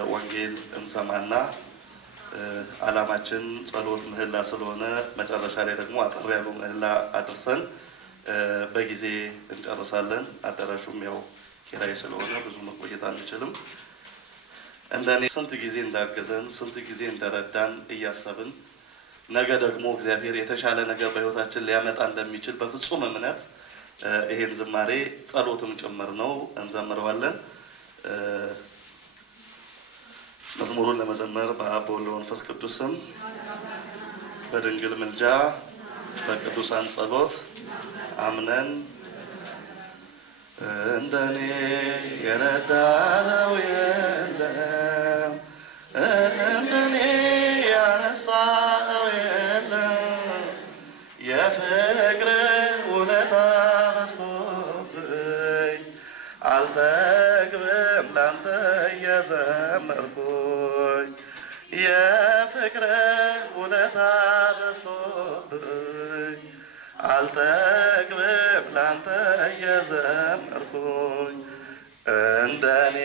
ወንጌል እንሰማና አላማችን ጸሎት ምህላ ስለሆነ መጨረሻ ላይ ደግሞ አጠር ያሉ ምህላ አድርሰን በጊዜ እንጨርሳለን። አዳራሹም ያው ኪራይ ስለሆነ ብዙ መቆየት አንችልም። እንደኔ ስንት ጊዜ እንዳገዘን ስንት ጊዜ እንደረዳን እያሰብን ነገ ደግሞ እግዚአብሔር የተሻለ ነገር በህይወታችን ሊያመጣ እንደሚችል በፍጹም እምነት ይሄን ዝማሬ ጸሎትም ጭምር ነው እንዘምረዋለን። መዝሙሩን ለመዘመር በአብ ወወልድ ወመንፈስ ቅዱስ ስም በድንግል ምልጃ በቅዱሳን ጸሎት አምነን እንደኔ የረዳኸው የለም እንደኔ ያነሳኸው የለም የፍቅር ውለታ በዝቶብኝ አልጠግብም ላንተ እየዘመርኩኝ የፍቅር ውለታ በዝቶብኝ አልጠግብም ላንተ እየዘመርኩኝ እንደኔ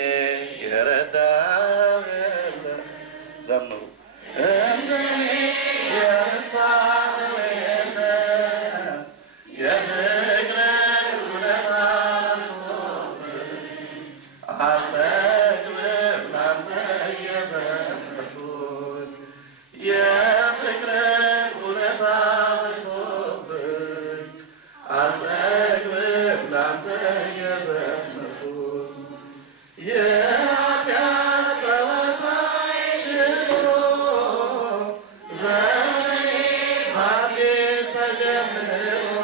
የረዳኸው የለም ዘምሩ እንደኔ ያነሳኸው የለም የፍቅር ውለታ በዝቶብኝ አልጠግብም ላንተ እየዘመርኩኝ የፍቅር ውለታ በዝቶብኝ አልጠግብም ላንተ እየዘመርኩኝ የኃጢአት ጠባሳ ሽሮ ዘመኔ በአዲስ ተጀምሮ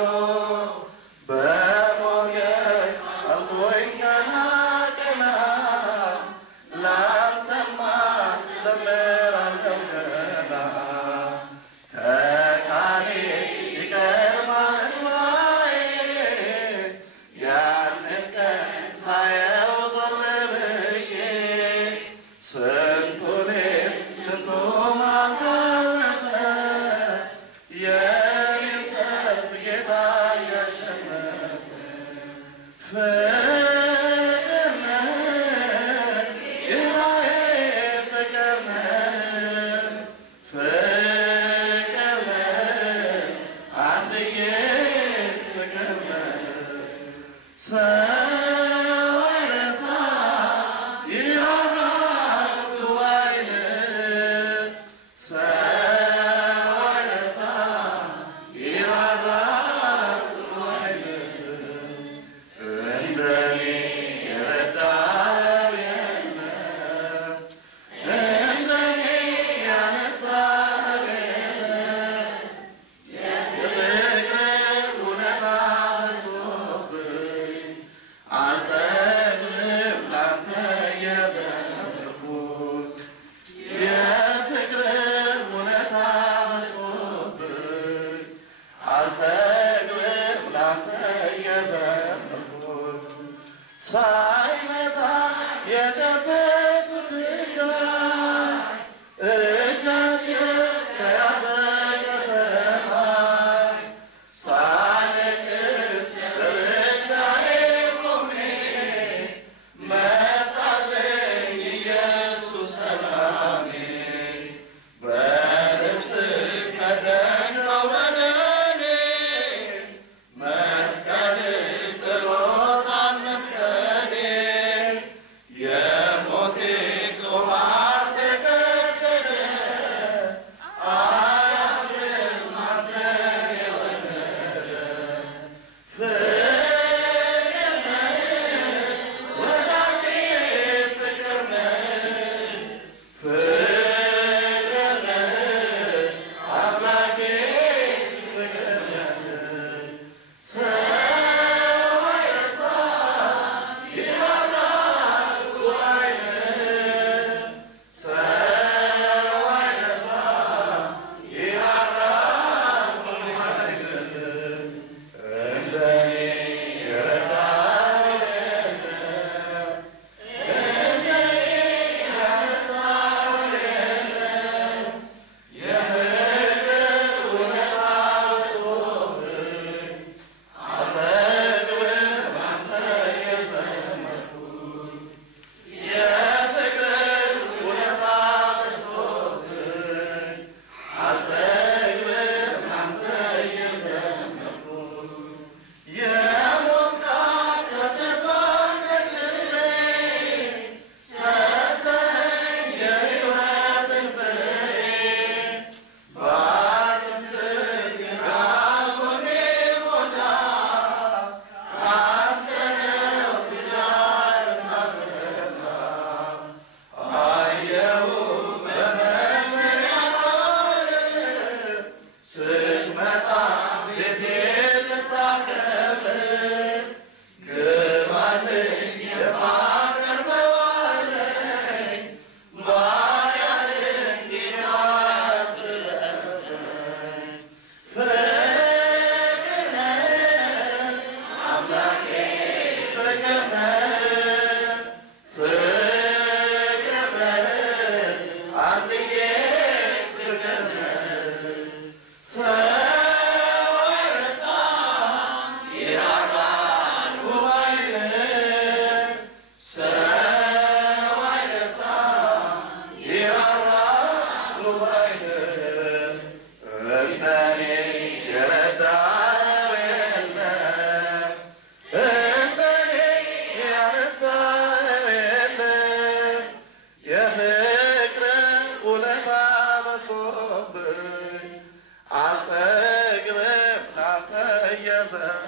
በሞገስ አልቆኝ ቀና ቀና ላንተማ ዘምራለሁ ገና ከቃሌ ይቀድማል እንባዬ ያንን ቀን ሳየው ዞር ብዬ ስንቱ ሌት ስንቱ ማታ አለፈ የኔን ሰልፍ ጌታ እያሸነፈ ፍቅር ነህ ጌታዬ ፍቅር ነህ ፍቅር ነህ አንድዬ ፍቅር ነህ ሰው አይረሳ ይራራል ጉባኤን ሰው አይረሳ ይራራል ጉባኤን እንደኔ የረዳኸው የለም እንደኔ ያነሳኸው የለም የፍቅር ውለታ በዝቶብኝ አልጠግብም ላንተ እየዘመርኩኝ የፍቅር ውለታ በዝቶብኝ አልጠግብም ላንተ እየዘመርኩኝ ሳይመታ የጨበጥኩት ድንጋይ እጃችን ተያዘ ከሰማይ ሳለቅስ ለብቻዬ ቆሜ መጣልኝ ኢየሱስ ሰላሜ በልብስ ከደንከው በደሌ መስቀል ጥሎታል መስቀሌ የሞቴ ጦማር ተቀደደ አያፍርም ማዘን የወደደ ፍቅር ነህ ወዳጄ ፍቅር ነህ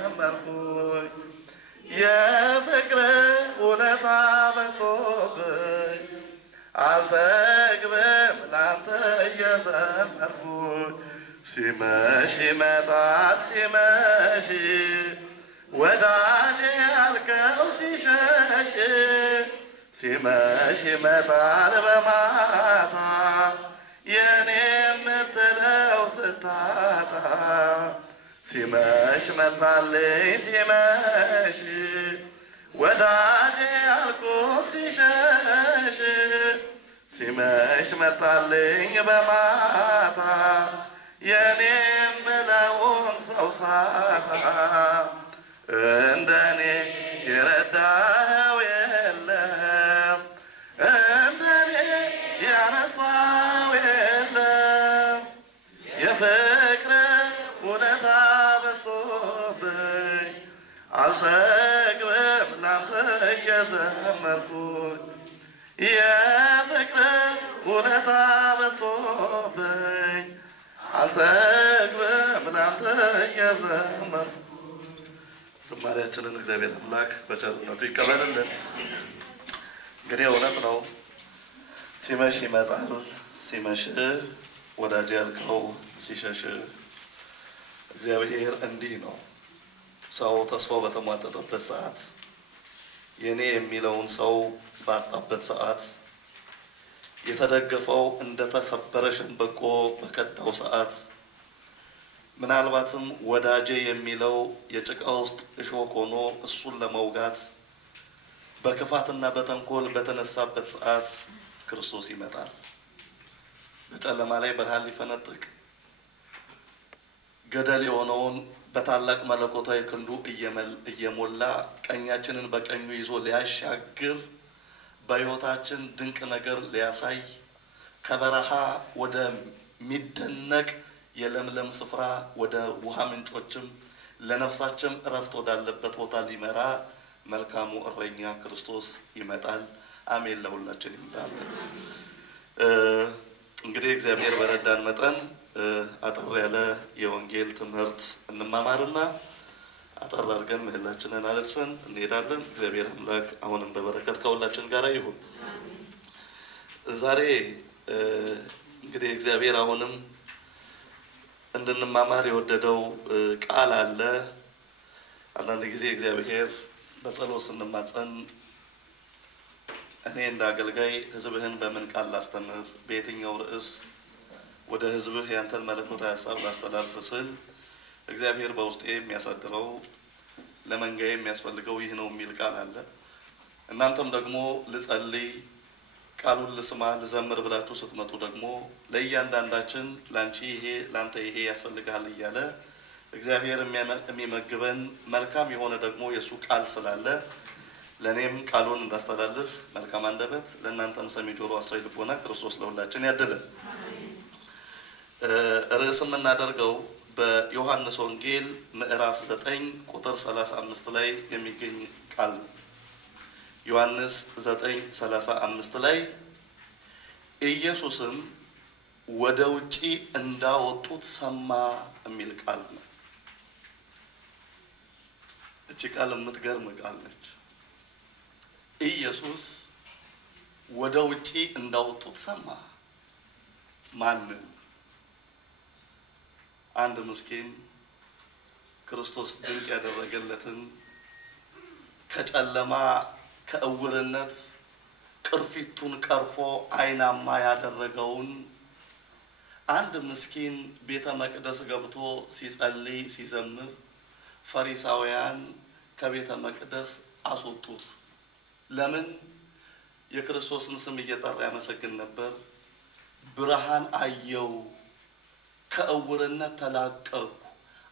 የዘመርኩኝ የፍቅር ውለታ በዝቶብኝ አልጠግብም ላንተ የዘመርኩኝ ሲመሽ ይመጣል ሲመሽ ወዳጄ ያልከው ሲሸሽ ሲመሽ ይመጣል በማታ የኔ የምትለው ስታጣ ሲመሽ መጣልኝ ሲመሽ ወዳጄ ያልኩት ሲሸሽ ሲመሽ መጣልኝ በማታ የኔ የምለውን ሰው ሳጣ እንደኔ የረዳኸው የለም እንደኔ ያነሳው የለም የፍቅር ውለታ በዝቶብኝ አልጠግብም ላንተ እየዘመርኩኝ የፍቅር ውለታ በዝቶብኝ አልጠግብም ላንተ እየዘመርኩኝ ዝማሬያችንን እግዚአብሔር አምላክ በቸርነቱ ይቀበልልን። እንግዲህ እውነት ነው ሲመሽ ይመጣል ሲመሽ ወዳጅ ያልከው ሲሸሽ እግዚአብሔር እንዲህ ነው ሰው ተስፋው በተሟጠጠበት ሰዓት የኔ የሚለውን ሰው ባጣበት ሰዓት የተደገፈው እንደተሰበረ ሸንበቆ በከዳው ሰዓት ምናልባትም ወዳጄ የሚለው የጭቃ ውስጥ እሾህ ሆኖ እሱን ለመውጋት በክፋትና በተንኮል በተነሳበት ሰዓት ክርስቶስ ይመጣል። በጨለማ ላይ ብርሃን ሊፈነጥቅ ገደል የሆነውን በታላቅ መለኮታዊ ክንዱ እየሞላ ቀኛችንን በቀኙ ይዞ ሊያሻግር በሕይወታችን ድንቅ ነገር ሊያሳይ ከበረሃ ወደ ሚደነቅ የለምለም ስፍራ ወደ ውሃ ምንጮችም ለነፍሳችን እረፍት ወዳለበት ቦታ ሊመራ መልካሙ እረኛ ክርስቶስ ይመጣል። አሜን። ለሁላችን ይምጣል። እንግዲህ እግዚአብሔር በረዳን መጠን አጠር ያለ የወንጌል ትምህርት እንማማርና አጠር አድርገን ምህላችንን አለርሰን እንሄዳለን። እግዚአብሔር አምላክ አሁንም በበረከት ከሁላችን ጋር ይሁን። ዛሬ እንግዲህ እግዚአብሔር አሁንም እንድንማማር የወደደው ቃል አለ። አንዳንድ ጊዜ እግዚአብሔር በጸሎት ስንማጸን እኔ እንዳገልጋይ ህዝብህን በምን ቃል ላስተምር በየትኛው ርዕስ ወደ ህዝብህ ያንተን መለኮታዊ ሐሳብ ላስተላልፍ ስል እግዚአብሔር በውስጤ የሚያሳድረው ለመንጋዬ የሚያስፈልገው ይህ ነው የሚል ቃል አለ። እናንተም ደግሞ ልጸልይ ቃሉን ልስማ ልዘምር ብላችሁ ስትመጡ ደግሞ ለእያንዳንዳችን ላንቺ ይሄ ላንተ ይሄ ያስፈልጋል እያለ እግዚአብሔር የሚመግበን መልካም የሆነ ደግሞ የሱ ቃል ስላለ ለኔም ቃሉን እንዳስተላልፍ መልካም አንደበት ለእናንተም ሰሚ ጆሮ አስተዋይ ልቦና ክርስቶስ ለሁላችን ያድለን። ርዕስም እናደርገው በዮሐንስ ወንጌል ምዕራፍ 9 ቁጥር 35 ላይ የሚገኝ ቃል ዮሐንስ 9:35 ላይ ኢየሱስም ወደ ውጪ እንዳወጡት ሰማ የሚል ቃል ነው። እቺ ቃል የምትገርም ቃል ነች። ኢየሱስ ወደ ውጪ እንዳወጡት ሰማ። ማንን? አንድ ምስኪን ክርስቶስ ድንቅ ያደረገለትን ከጨለማ ከእውርነት ቅርፊቱን ቀርፎ አይናማ ያደረገውን አንድ ምስኪን ቤተ መቅደስ ገብቶ ሲጸልይ ሲዘምር ፈሪሳውያን ከቤተ መቅደስ አስወጡት። ለምን? የክርስቶስን ስም እየጠራ ያመሰግን ነበር። ብርሃን አየው፣ ከእውርነት ተላቀቁ፣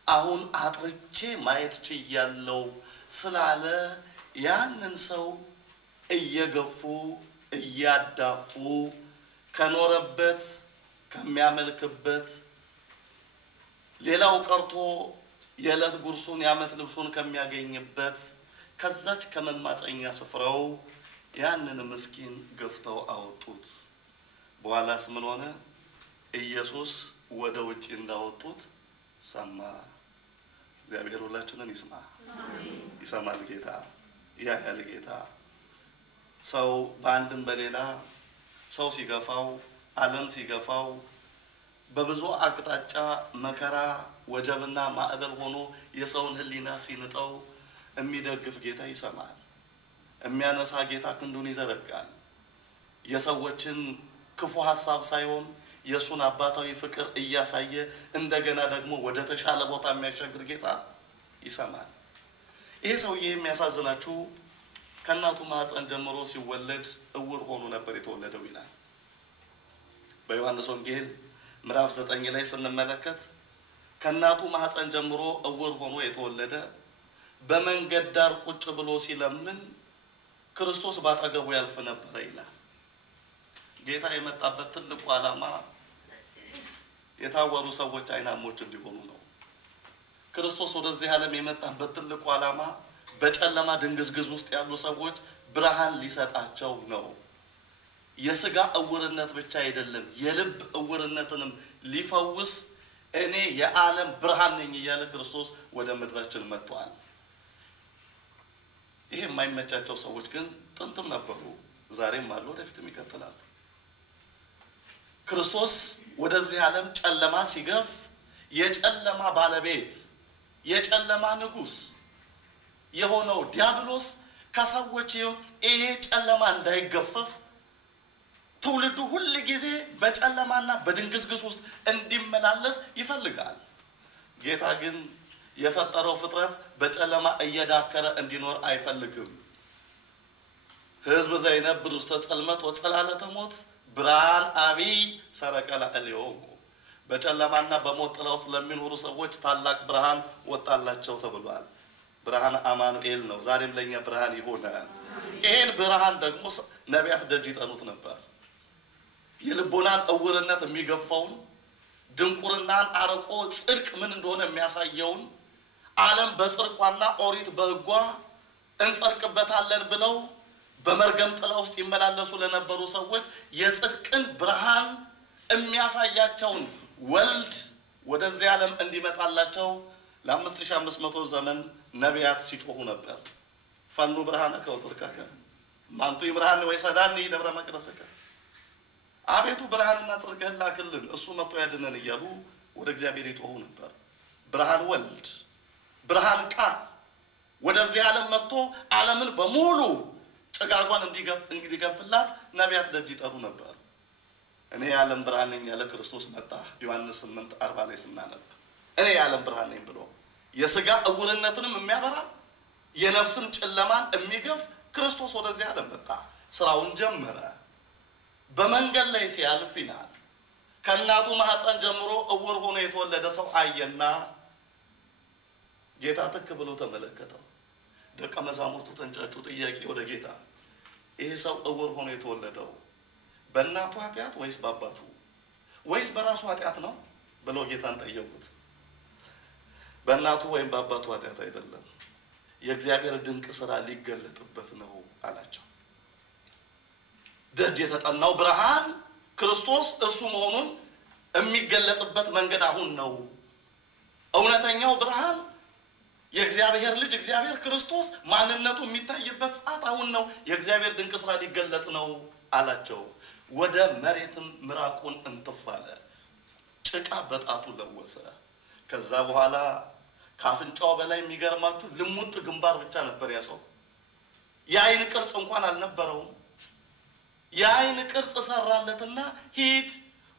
አሁን አጥርቼ ማየት ችያለሁ ስላለ ያንን ሰው እየገፉ እያዳፉ ከኖረበት ከሚያመልክበት ሌላው ቀርቶ የዕለት ጉርሱን የዓመት ልብሱን ከሚያገኝበት ከዛች ከመማፀኛ ስፍራው ያንን ምስኪን ገፍተው አወጡት። በኋላስ ምን ሆነ? ኢየሱስ ወደ ውጪ እንዳወጡት ሰማ። እግዚአብሔር ሁላችንን ይስማ። ይሰማል ጌታ፣ ያያል ጌታ። ሰው በአንድም በሌላ ሰው ሲገፋው ዓለም ሲገፋው በብዙ አቅጣጫ መከራ ወጀብና ማዕበል ሆኖ የሰውን ህሊና ሲንጠው የሚደግፍ ጌታ ይሰማል። የሚያነሳ ጌታ ክንዱን ይዘረጋል። የሰዎችን ክፉ ሐሳብ ሳይሆን የሱን አባታዊ ፍቅር እያሳየ እንደገና ደግሞ ወደ ተሻለ ቦታ የሚያሻግር ጌታ ይሰማል። ይሄ ሰውዬ የሚያሳዝናችሁ ከእናቱ ማህፀን ጀምሮ ሲወለድ እውር ሆኖ ነበር የተወለደው ይላል። በዮሐንስ ወንጌል ምዕራፍ 9 ላይ ስንመለከት ከእናቱ ማህፀን ጀምሮ እውር ሆኖ የተወለደ በመንገድ ዳር ቁጭ ብሎ ሲለምን ክርስቶስ ባጠገቡ ያልፍ ነበር ይላል። ጌታ የመጣበት ትልቁ ዓላማ የታወሩ ሰዎች አይናሞች እንዲሆኑ ነው። ክርስቶስ ወደዚህ ዓለም የመጣበት ትልቁ ዓላማ በጨለማ ድንግዝግዝ ውስጥ ያሉ ሰዎች ብርሃን ሊሰጣቸው ነው። የሥጋ እውርነት ብቻ አይደለም፣ የልብ እውርነትንም ሊፈውስ እኔ የዓለም ብርሃን ነኝ እያለ ክርስቶስ ወደ ምድራችን መጥቷል። ይሄ የማይመቻቸው ሰዎች ግን ጥንትም ነበሩ፣ ዛሬም አሉ፣ ወደፊትም ይቀጥላሉ። ክርስቶስ ወደዚህ ዓለም ጨለማ ሲገፍ የጨለማ ባለቤት የጨለማ ንጉስ የሆነው ዲያብሎስ ከሰዎች ሕይወት ይሄ ጨለማ እንዳይገፈፍ ትውልዱ ሁሉ ጊዜ በጨለማና በድንግዝግዝ ውስጥ እንዲመላለስ ይፈልጋል። ጌታ ግን የፈጠረው ፍጥረት በጨለማ እየዳከረ እንዲኖር አይፈልግም። ሕዝብ ዘይነብር ውስተ ጽልመት ወጽላለተ ሞት ብርሃን አቢይ ሰረቀ ለእልዮሙ በጨለማና በሞት ጥላ ውስጥ ለሚኖሩ ሰዎች ታላቅ ብርሃን ወጣላቸው ተብሏል። ብርሃን አማኑኤል ነው። ዛሬም ለኛ ብርሃን ይሆናል። ይሄን ብርሃን ደግሞ ነቢያት ደጅ ይጠኑት ነበር። የልቦናን እውርነት የሚገፋውን ድንቁርናን አርቆ ጽድቅ ምን እንደሆነ የሚያሳየውን ዓለም በጽድቋና ኦሪት በሕጓ እንጸድቅበታለን ብለው በመርገም ጥላ ውስጥ ይመላለሱ ለነበሩ ሰዎች የጽድቅን ብርሃን የሚያሳያቸውን ወልድ ወደዚህ ዓለም እንዲመጣላቸው ለ5500 ዘመን ነቢያት ሲጮሁ ነበር። ፈኑ ብርሃነከ ወጽድቀከ ማንቱ ይብርሃን ወይሰዳኒ ደብረ መቅደስከ አቤቱ ብርሃንና ጽድቅህን ላክልን እሱ መጥቶ ያድነን እያሉ ወደ እግዚአብሔር ይጮሁ ነበር። ብርሃን ወልድ ብርሃን ቃል ወደዚህ ዓለም መጥቶ ዓለምን በሙሉ ጭጋጓን እንዲገፍላት ነቢያት ደጅ ይጠሩ ነበር። እኔ የዓለም ብርሃን ነኝ ያለ ክርስቶስ መጣ። ዮሐንስ 8:40 ላይ ስናነብ እኔ የዓለም ብርሃን ነኝ ብሎ የሥጋ እውርነትንም የሚያበራ የነፍስም ጨለማን የሚገፍ ክርስቶስ ወደዚህ ዓለም መጣ። ስራውን ጀመረ። በመንገድ ላይ ሲያልፍ ይላል ከእናቱ ማህፀን ጀምሮ እውር ሆኖ የተወለደ ሰው አየና ጌታ ትክ ብሎ ተመለከተው። ደቀ መዛሙርቱ ተንጫጩ። ጥያቄ ወደ ጌታ ይሄ ሰው እውር ሆኖ የተወለደው በእናቱ ኃጢአት ወይስ በአባቱ ወይስ በራሱ ኃጢአት ነው ብለው ጌታን ጠየቁት። በእናቱ ወይም በአባቱ ኃጢአት አይደለም፣ የእግዚአብሔር ድንቅ ሥራ ሊገለጥበት ነው አላቸው። ደጅ የተጠናው ብርሃን ክርስቶስ እሱ መሆኑን የሚገለጥበት መንገድ አሁን ነው። እውነተኛው ብርሃን የእግዚአብሔር ልጅ እግዚአብሔር ክርስቶስ ማንነቱ የሚታይበት ሰዓት አሁን ነው። የእግዚአብሔር ድንቅ ሥራ ሊገለጥ ነው አላቸው። ወደ መሬትም ምራቁን እንተፋለ ጭቃ በጣቱ ለወሰ። ከዛ በኋላ ካፍንጫው በላይ የሚገርማችሁ ልሙጥ ግንባር ብቻ ነበር ያሰው። የአይን ቅርጽ እንኳን አልነበረውም። የአይን ቅርጽ ሰራለትና ሂድ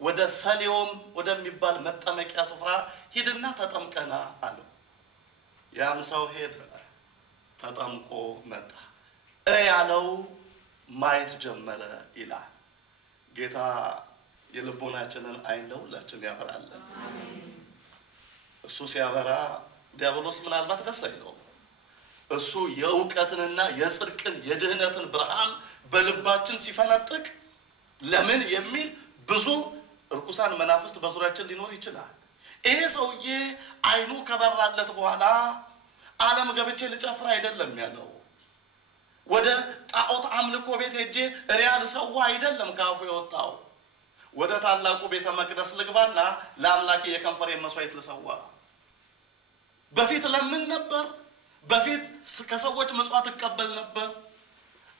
ወደ ሰሊዮም ወደሚባል መጠመቂያ ስፍራ ሂድና ተጠምቀና አለው። ያም ሰው ሄደ፣ ተጠምቆ መጣ። ያለው ማየት ጀመረ ይላል። ጌታ የልቦናችንን አይን ለሁላችን ያበራለን። እሱ ሲያበራ ዲያብሎስ ምናልባት ደስ አይለውም። እሱ የእውቀትንና የጽድቅን የድህነትን ብርሃን በልባችን ሲፈነጥቅ ለምን የሚል ብዙ እርኩሳን መናፍስት በዙሪያችን ሊኖር ይችላል። ይሄ ሰውዬ አይኑ ከበራለት በኋላ ዓለም ገብቼ ልጨፍር አይደለም ያለው። ወደ ጣዖት አምልኮ ቤት ሄጄ ሪያል ሰው አይደለም ካፉ የወጣው። ወደ ታላቁ ቤተ መቅደስ ልግባና ለአምላኬ የከንፈሬን መስዋዕት ልሰዋ። በፊት ለምን ነበር በፊት ከሰዎች መስዋዕት ተቀበል ነበር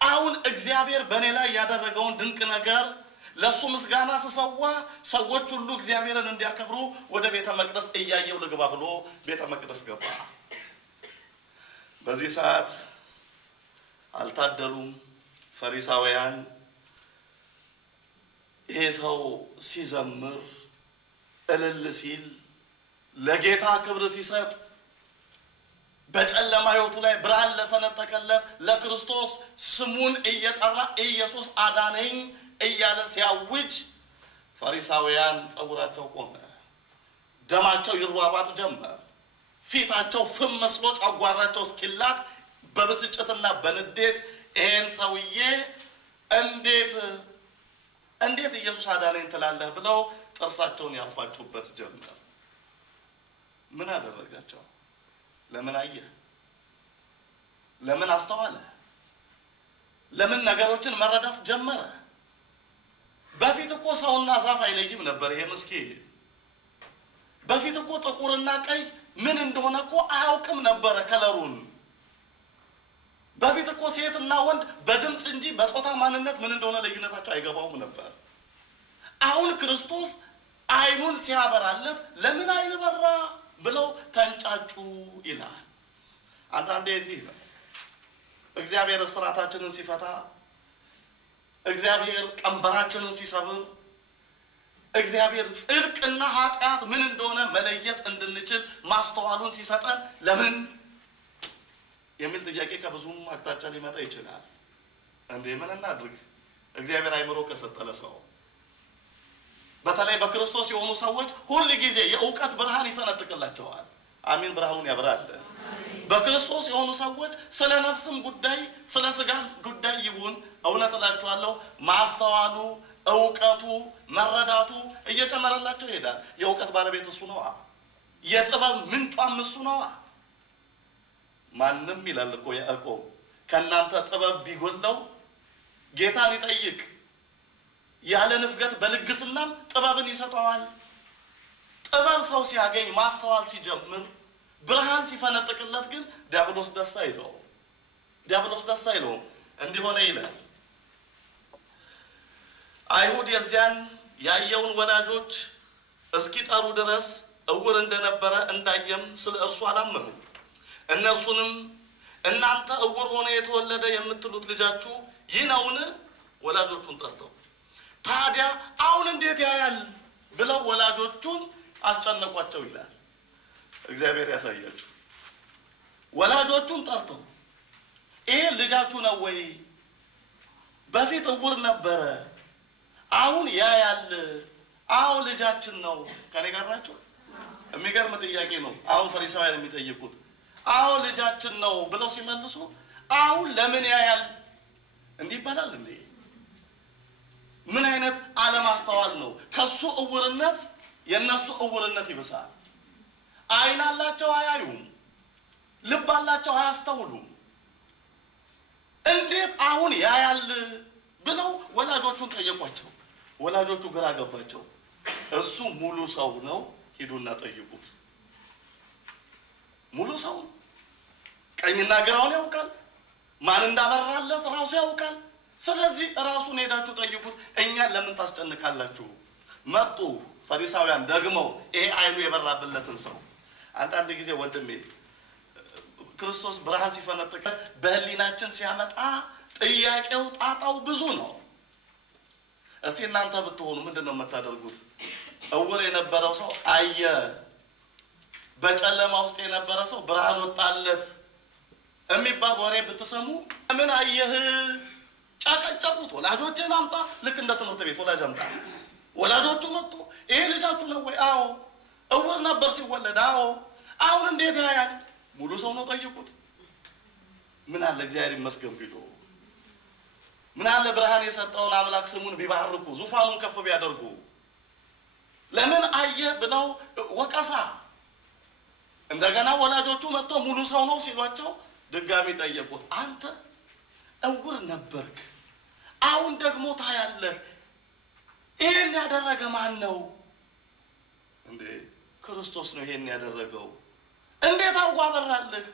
አሁን እግዚአብሔር በኔ ላይ ያደረገውን ድንቅ ነገር ለሱ ምስጋና ሰሰዋ ሰዎች ሁሉ እግዚአብሔርን እንዲያከብሩ ወደ ቤተ መቅደስ እያየው ልግባ ብሎ ቤተ መቅደስ ገባ በዚህ ሰዓት አልታደሉም ፈሪሳውያን ይሄ ሰው ሲዘምር እልል ሲል ለጌታ ክብር ሲሰጥ በጨለማ ህይወቱ ላይ ብርሃን ለፈነጠቀለት ለክርስቶስ ስሙን እየጠራ ኢየሱስ አዳነኝ እያለ ሲያውጅ ፈሪሳውያን ጸጉራቸው ቆመ ደማቸው ይሯሯጥ ጀመረ ፊታቸው ፍም መስሎ ጨጓራቸው እስኪላጥ በብስጭትና በንዴት ይሄን ሰውዬ እንዴት ኢየሱስ አዳነኝ ትላለህ ብለው ጥርሳቸውን ያፋጩበት ጀመረ ምን አደረጋቸው ለምን አየ ለምን አስተዋለ ለምን ነገሮችን መረዳት ጀመረ በፊት እኮ ሰውና ዛፍ አይለይም ነበር ይሄ ምስኪን በፊት እኮ ጥቁርና ቀይ ምን እንደሆነ እኮ አያውቅም ነበር ከለሩን በፊት እኮ ሴትና ወንድ በድምጽ እንጂ በጾታ ማንነት ምን እንደሆነ ለዩነታቸው አይገባውም ነበር አሁን ክርስቶስ አይኑን ሲያበራለት ለምን አይበራ ብለው ተንጫጩ ይላል አንዳንዴ እንዲህ ነው እግዚአብሔር እስራታችንን ሲፈታ እግዚአብሔር ቀንበራችንን ሲሰብር እግዚአብሔር ጽድቅና ኃጢአት ምን እንደሆነ መለየት እንድንችል ማስተዋሉን ሲሰጠን ለምን የሚል ጥያቄ ከብዙም አቅጣጫ ሊመጣ ይችላል እንዴ ምን እናድርግ እግዚአብሔር አይምሮ ከሰጠለ ሰው በተለይ በክርስቶስ የሆኑ ሰዎች ሁሉ ጊዜ የእውቀት ብርሃን ይፈነጥቅላቸዋል አሜን ብርሃኑን ያብራል በክርስቶስ የሆኑ ሰዎች ስለ ነፍስም ጉዳይ ስለ ስጋም ጉዳይ ይሁን እውነት እላችኋለሁ ማስተዋሉ እውቀቱ መረዳቱ እየጨመረላቸው ይሄዳል የእውቀት ባለቤት እሱ ነው የጥበብ ምንጯም እሱ ነው ማንንም ይላል እኮ ያዕቆብ ከናንተ ጥበብ ቢጎለው ጌታን ይጠይቅ ያለ ንፍገት በልግስናም ጥበብን ይሰጣዋል ጥበብ ሰው ሲያገኝ ማስተዋል ሲጀምር ብርሃን ሲፈነጥቅለት ግን ዲያብሎስ ደስ አይለው እንዲሆነ ይላል አይሁድ የዚያን ያየውን ወላጆች እስኪጠሩ ድረስ እውር እንደነበረ እንዳየም ስለ እርሱ አላመኑ እነርሱንም እናንተ እውር ሆነ የተወለደ የምትሉት ልጃችሁ ይነውን ወላጆቹን ጠርተው ታዲያ አሁን እንዴት ያያል ብለው ወላጆቹን አስጨነቋቸው ይላል እግዚአብሔር ያሳያችሁ ወላጆቹን ጠርተው ይሄ ልጃችሁ ነው ወይ በፊት እውር ነበረ አሁን ያያል አው ልጃችን ነው ከኔ ጋር ናቸው የሚገርም ጥያቄ ነው አሁን ፈሪሳውያን የሚጠይቁት አው ልጃችን ነው ብለው ሲመልሱ አሁን ለምን ያያል እንዲህ ይባላል እንዴ ምን አይነት ዓለም አስተዋል ነው ከሱ እውርነት የነሱ እውርነት ይበሳል አይን አላቸው አያዩም ልብ አላቸው አያስተውሉም እንዴት አሁን ያያል ብለው ወላጆቹን ጠየቋቸው ወላጆቹ ግራ ገባቸው እሱ ሙሉ ሰው ነው ሂዱና ጠይቁት ሙሉ ሰው ቀኝና ግራውን ያውቃል ማን እንዳበራለት ራሱ ያውቃል ስለዚህ ራሱን ሄዳችሁ ጠይቁት እኛ ለምን ታስጨንቃላችሁ መጡ ፈሪሳውያን ደግመው ይሄ አይኑ የበራበለትን ሰው አንዳንድ ጊዜ ወንድሜ ክርስቶስ ብርሃን ሲፈነጥቅ በህሊናችን ሲያመጣ ጥያቄው ጣጣው ብዙ ነው እስቲ እናንተ ብትሆኑ ምንድነው የምታደርጉት እውር የነበረው ሰው አየ በጨለማ ውስጥ የነበረ ሰው ብርሃን ወጣለት የሚባል ወሬ ብትሰሙ ምን አየህ ጫቀጫቁት ወላጆችን አምጣ ልክ እንደ ትምህርት ቤት ወላጅ አምጣ ወላጆቹ መጡ ይሄ ልጃችሁ ነው ወይ አዎ እውር ነበር ሲወለድ አዎ አሁን እንዴት ያያል ሙሉ ሰው ነው ጠይቁት ምን አለ እግዚአብሔር ይመስገን ቢሉ ምን አለ ብርሃን የሰጠውን አምላክ ስሙን ቢባርኩ ዙፋኑን ከፍ ቢያደርጉ ለምን አየህ ብለው ወቀሳ እንደገና ወላጆቹ መጥተው ሙሉ ሰው ነው ሲሏቸው ድጋሚ ጠየቁት አንተ እውር ነበርክ አሁን ደግሞ ታያለህ ይሄን ያደረገ ማን ነው እንዴ ክርስቶስ ነው ይሄን ያደረገው እንዴት አርጎ አበራልህ?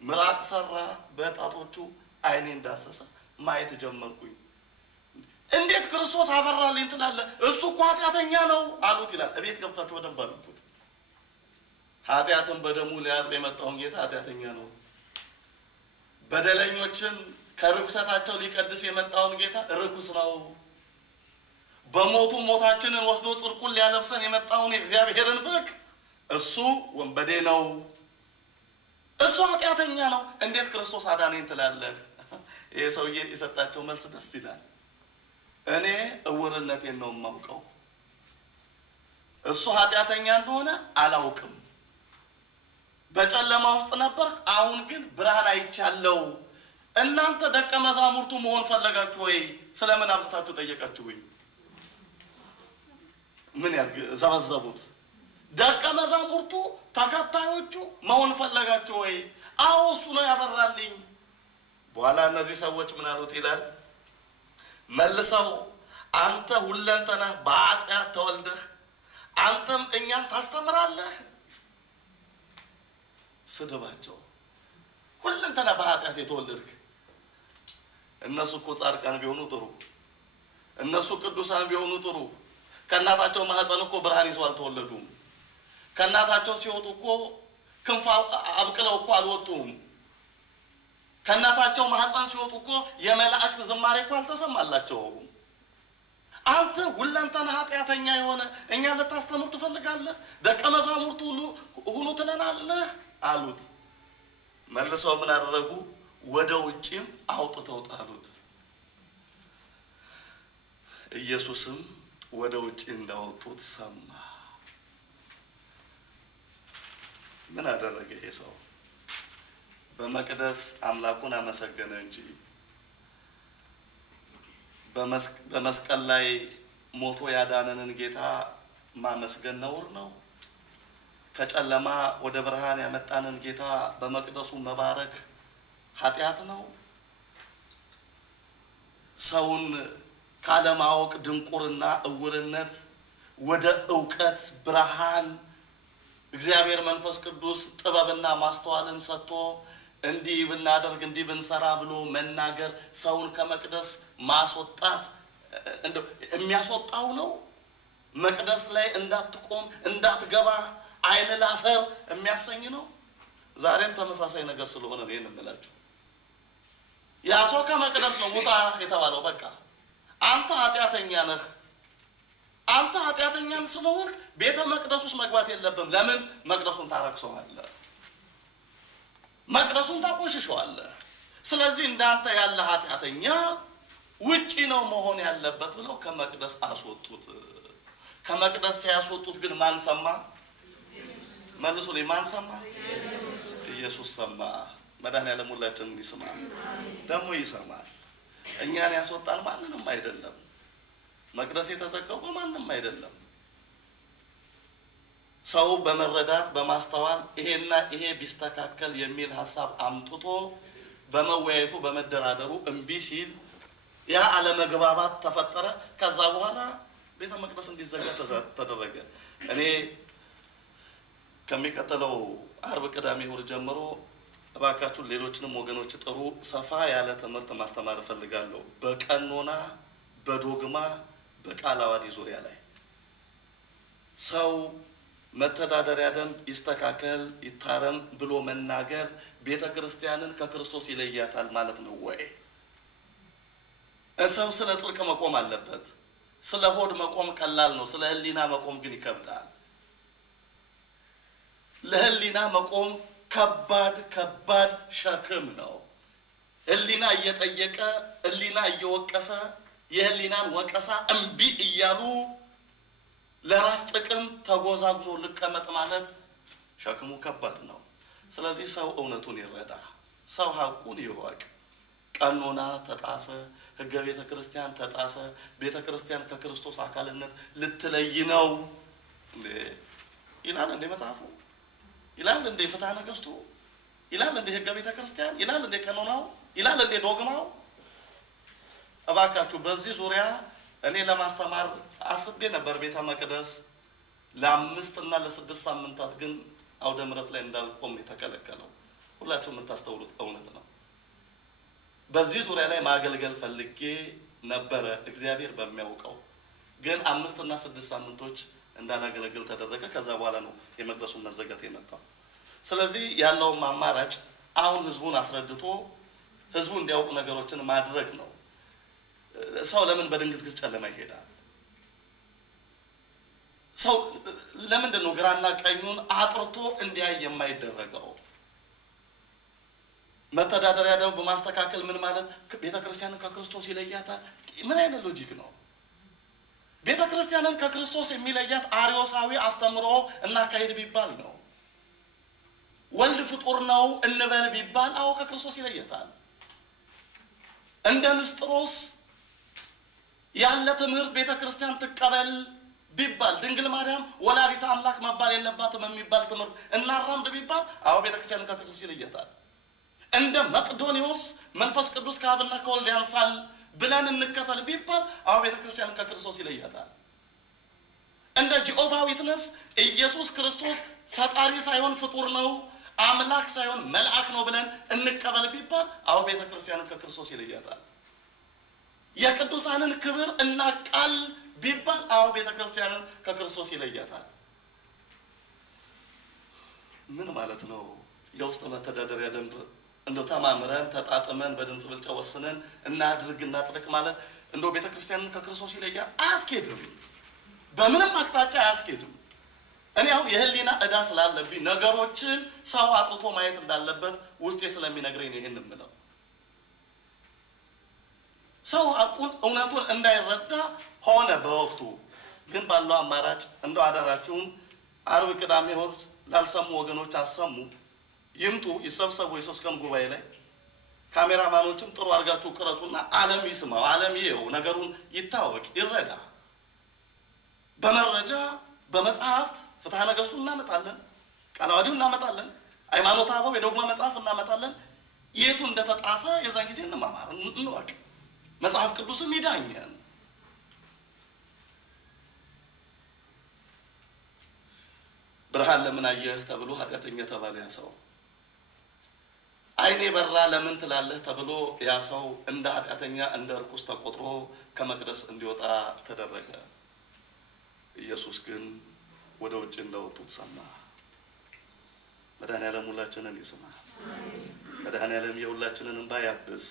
ምራቅ ሰራ በጣቶቹ አይኔን ዳሰሰ ማየት ጀመርኩኝ። እንዴት ክርስቶስ አበራልኝ ትላለህ? እሱ እኮ ኃጢአተኛ ነው አሉት ይላል። እቤት ገብታችሁ በደንብ አልኩት። ኃጢአትን በደሙ ሊያጥብ የመጣውን ጌታ ኃጢአተኛ ነው። በደለኞችን ከርኩሰታቸው ሊቀድስ የመጣውን ጌታ ርኩስ ነው። በሞቱ ሞታችንን ወስዶ ጽድቁን ሊያለብሰን የመጣውን የእግዚአብሔርን በግ እሱ ወንበዴ ነው፣ እሱ ኃጢአተኛ ነው። እንዴት ክርስቶስ አዳነኝ ትላለህ? ይሄ ሰውዬ የሰጣቸው መልስ ደስ ይላል። እኔ እውርነቴን ነው የማውቀው፣ እሱ ኃጢአተኛ እንደሆነ አላውቅም። በጨለማ ውስጥ ነበር፣ አሁን ግን ብርሃን አይቻለው። እናንተ ደቀ መዛሙርቱ መሆን ፈለጋችሁ ወይ? ስለምን አብዝታችሁ ጠየቃችሁኝ? ምን ያርግ ዘበዘቡት። ደቀ መዛሙርቱ ተከታዮቹ መሆን ፈለጋችሁ ወይ? አዎ እሱ ነው ያበራልኝ። በኋላ እነዚህ ሰዎች ምን አሉት ይላል? መልሰው አንተ ሁለንተና በኃጢአት ተወልደህ አንተም እኛን ታስተምራለህ? ስድባቸው። ሁለንተና በኃጢአት የተወለድክ። እነሱ እኮ ጻድቃን ቢሆኑ ጥሩ፣ እነሱ ቅዱሳን ቢሆኑ ጥሩ። ከእናታቸው ማህፀን እኮ ብርሃን ይዘው አልተወለዱም። ከእናታቸው ሲወጡ እኮ ክንፍ አብቅለው እኮ አልወጡም። ከእናታቸው ማህፀን ሲወጡ እኮ የመላእክት ዝማሬ እኮ አልተሰማላቸውም። አንተ ሁለንተና ኃጢአተኛ የሆነ እኛ ልታስተምር ትፈልጋለህ? ደቀ መዛሙርቱ ሁሉ ትለናለህ አሉት። መልሰው ምን አደረጉ? ወደ ውጭም አውጥተው ጣሉት። ኢየሱስም ወደ ውጭ እንዳወጡት ሰማ። ምን አደረገ ይሄ ሰው? በመቅደስ አምላኩን አመሰገነ እንጂ በመስቀል ላይ ሞቶ ያዳነንን ጌታ ማመስገን ነውር ነው? ከጨለማ ወደ ብርሃን ያመጣንን ጌታ በመቅደሱ መባረክ ኃጢአት ነው? ሰውን ካለማወቅ ድንቁርና እውርነት ወደ ዕውቀት ብርሃን እግዚአብሔር መንፈስ ቅዱስ ጥበብና ማስተዋልን ሰጥቶ እንዲህ ብናደርግ እንዲህ ብንሰራ ብሎ መናገር ሰውን ከመቅደስ ማስወጣት እንደው የሚያስወጣው ነው? መቅደስ ላይ እንዳትቆም እንዳትገባ አይነ ላፈር የሚያሰኝ ነው? ዛሬም ተመሳሳይ ነገር ስለሆነ ነው የምንላችሁ። ያ ሰው ከመቅደስ ነው ውጣ የተባለው። በቃ አንተ ኃጢአተኛ ነህ፣ አንተ ኃጢአተኛን ስለሆንክ ቤተ መቅደስ ውስጥ መግባት የለብም። ለምን? መቅደሱን ታረክሰዋለህ፣ መቅደሱን ታቆሽሸዋለህ። ስለዚህ እንዳንተ ያለ ኃጢአተኛ ውጪ ነው መሆን ያለበት ብለው ከመቅደስ አስወጡት። ከመቅደስ ሲያስወጡት ግን ማን ሰማ? መልሱ ላይ ማን ሰማ? ኢየሱስ ሰማ። መድኃኒዓለም ሁላችንን ይስማ፣ ደግሞ ይሰማል። እኛን ያስወጣን ማንንም አይደለም። መቅደስ የተዘጋው በማንም አይደለም። ሰው በመረዳት በማስተዋል ይሄና ይሄ ቢስተካከል የሚል ሐሳብ አምጥቶ በመወያየቱ በመደራደሩ እምቢ ሲል ያ አለመግባባት ተፈጠረ። ከዛ በኋላ ቤተ መቅደስ እንዲዘጋ ተደረገ። እኔ ከሚቀጥለው አርብ ቅዳሜ እሑድ ጀምሮ እባካችሁ ሌሎችንም ወገኖች ጥሩ ሰፋ ያለ ትምህርት ማስተማር ፈልጋለሁ። በቀኖና በዶግማ በቃል አዋዲ ዙሪያ ላይ ሰው መተዳደሪያ ደንብ ይስተካከል ይታረም ብሎ መናገር ቤተክርስቲያንን ከክርስቶስ ይለያታል ማለት ነው ወይ? ሰው ስለ ጽድቅ መቆም አለበት። ስለ ሆድ መቆም ቀላል ነው፣ ስለ ህሊና መቆም ግን ይከብዳል። ለህሊና መቆም ከባድ ሸክም ነው። ህሊና እየጠየቀ ህሊና እየወቀሰ የህሊናን ወቀሳ እምቢ እያሉ ለራስ ጥቅም ተጎዛጉዞ ልቀመጥ ማለት ሸክሙ ከባድ ነው። ስለዚህ ሰው እውነቱን ይረዳ፣ ሰው ሐቁን ይወቅ። ቀኖና ተጣሰ፣ ህገ ቤተ ክርስቲያን ተጣሰ፣ ቤተ ክርስቲያን ከክርስቶስ አካልነት ልትለይ ነው ይላል እንደ መጽሐፉ፣ ይላል እንደ ፍትሐ ነገሥቱ፣ ይላል እንደ ህገ ቤተ ክርስቲያን፣ ይላል እንደ ቀኖናው፣ ይላል እንደ ዶግማው። እባካችሁ በዚህ ዙሪያ እኔ ለማስተማር አስቤ ነበር ቤተ መቅደስ ለ5 እና ለ6 ሳምንታት ግን አውደ ምሕረት ላይ እንዳልቆም የተከለከለው ሁላችሁም የምታስተውሉት እውነት ነው። በዚህ ዙሪያ ላይ ማገልገል ፈልጌ ነበረ እግዚአብሔር በሚያውቀው ግን 5 እና 6 ሳምንቶች እንዳላገለግል ተደረገ። ከዛ በኋላ ነው የመቅደሱ መዘጋት የመጣው። ስለዚህ ያለው አማራጭ አሁን ህዝቡን አስረድቶ ህዝቡ እንዲያውቅ ነገሮችን ማድረግ ነው። ሰው ለምን በድንግዝግዝ ጨለማ ይሄዳል? ሰው ለምንድን ነው ግራና ቀኙን አጥርቶ እንዲያይ የማይደረገው? መተዳደሪያ ደንብ በማስተካከል ምን ማለት ቤተክርስቲያንን ከክርስቶስ ይለያታል? ምን አይነት ሎጂክ ነው? ቤተክርስቲያንን ከክርስቶስ የሚለያት አርዮሳዊ አስተምሮ እና ካሄድ ቢባል ነው። ወልድ ፍጡር ነው እንበል ቢባል አዎ ከክርስቶስ ይለያታል። እንደ ንስጥሮስ ያለ ትምህርት ቤተክርስቲያን ትቀበል ቢባል ድንግል ማርያም ወላዲተ አምላክ መባል የለባትም የሚባል ትምህርት እናራምድ ቢባል አዎ ቤተክርስቲያንን ከክርስቶስ ይለያታል። እንደ መቅዶኒዮስ መንፈስ ቅዱስ ከአብና ከወልድ ያንሳል ብለን እንከተል ቢባል አዎ ቤተክርስቲያንን ከክርስቶስ ይለያታል። እንደ ጂኦቫ ዊትነስ ኢየሱስ ክርስቶስ ፈጣሪ ሳይሆን ፍጡር ነው አምላክ ሳይሆን መልአክ ነው ብለን እንቀበል ቢባል አዎ ቤተክርስቲያንን ከክርስቶስ ይለያታል። የቅዱሳንን ክብር እናቃል ቢባል አዎ ቤተክርስቲያንን ከክርስቶስ ይለያታል። ምን ማለት ነው? የውስጥ መተዳደሪያ ደንብ እንደው ተማምረን ተጣጥመን በድምጽ ብልጫ ወስነን እናድርግና ጽድቅ ማለት እንደው ቤተክርስቲያንን ከክርስቶስ ይለያል? አያስኬድም። በምንም አቅጣጫ አያስኬድም። እኔ አሁን የህሊና ዕዳ ስላለብኝ ነገሮችን ሰው አጥርቶ ማየት እንዳለበት ውስጤ ስለሚነግረኝ ይሄን እንምለው። ሰው አቁን እውነቱን እንዳይረዳ ሆነ በወቅቱ ግን ባለው አማራጭ እንደው አደራችሁን አርብ ቅዳሜ እሑድ ላልሰሙ ወገኖች አሰሙ ይምጡ ይሰብሰቡ። የ3 ቀን ጉባኤ ላይ ካሜራማኖችም ጥሩ አርጋችሁ ቅረጹና ዓለም ይስማው፣ ዓለም ይየው፣ ነገሩን ይታወቅ ይረዳ። በመረጃ በመጽሐፍት ፍትሐ ነገሥቱ እናመጣለን፣ ቃለ ዓዋዲው እናመጣለን፣ ሃይማኖተ አበው የዶግማ መጽሐፍ እናመጣለን። የቱ እንደተጣሰ የዛን ጊዜ እንማማር እንወቅ። መጽሐፍ ቅዱስም ይዳኘን። ብርሃን ለምን አየህ ተብሎ ኃጢአተኛ ተባለ ያ ሰው። አይኔ በራ ለምን ትላለህ ተብሎ ያ ሰው እንደ ኃጢአተኛ እንደ ርኩስ ተቆጥሮ ከመቅደስ እንዲወጣ ተደረገ። ኢየሱስ ግን ወደ ውጭ እንደወጡት ሰማ። መድኃኔዓለም ሁላችንን ይስማ። መድኃኔዓለም የሁላችንን እንባ ያብስ።